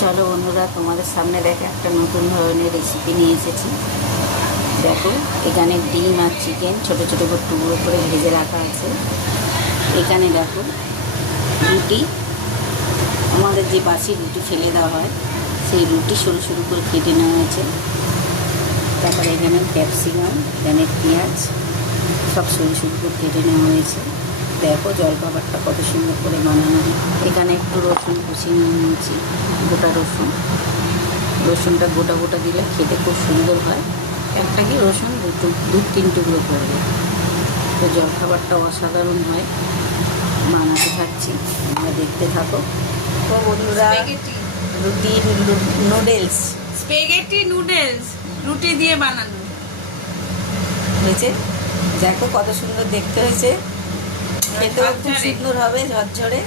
চলো বন্ধুরা, তোমাদের সামনে দেখো একটা নতুন ধরনের রেসিপি নিয়ে এসেছি। দেখো, এখানে ডিম আর চিকেন ছোটো ছোটো করে টুকরো করে ভেজে রাখা আছে। এখানে দেখো রুটি, আমাদের যে বাসি রুটি ফেলে দেওয়া হয় সেই রুটি সরু সরু করে কেটে নেওয়া হয়েছে। তারপরে এখানে ক্যাপসিকাম, এখানে পেঁয়াজ সব সরু সরু করে কেটে নেওয়া হয়েছে। দেখো জলখাবারটা কত সুন্দর করে বানানো হয়। এখানে একটু রসুন কুচিয়ে নিয়ে নিয়েছি, গোটা রসুনটা গোটা গোটা দিলে খেতে খুব সুন্দর হয়। একটা কি রসুন দু তিন টুকরো করবে, তো জলখাবারটা অসাধারণ হয়। বানাতে থাকছি, আমরা দেখতে থাকো। তো বন্ধুরা, রুটি নুডলস, স্পেগেটি নুডলস রুটি দিয়ে বানানো হয়েছে। দেখো কত সুন্দর দেখতে হয়েছে, খেতেও খুব সুন্দর হবে, ঝরঝরে।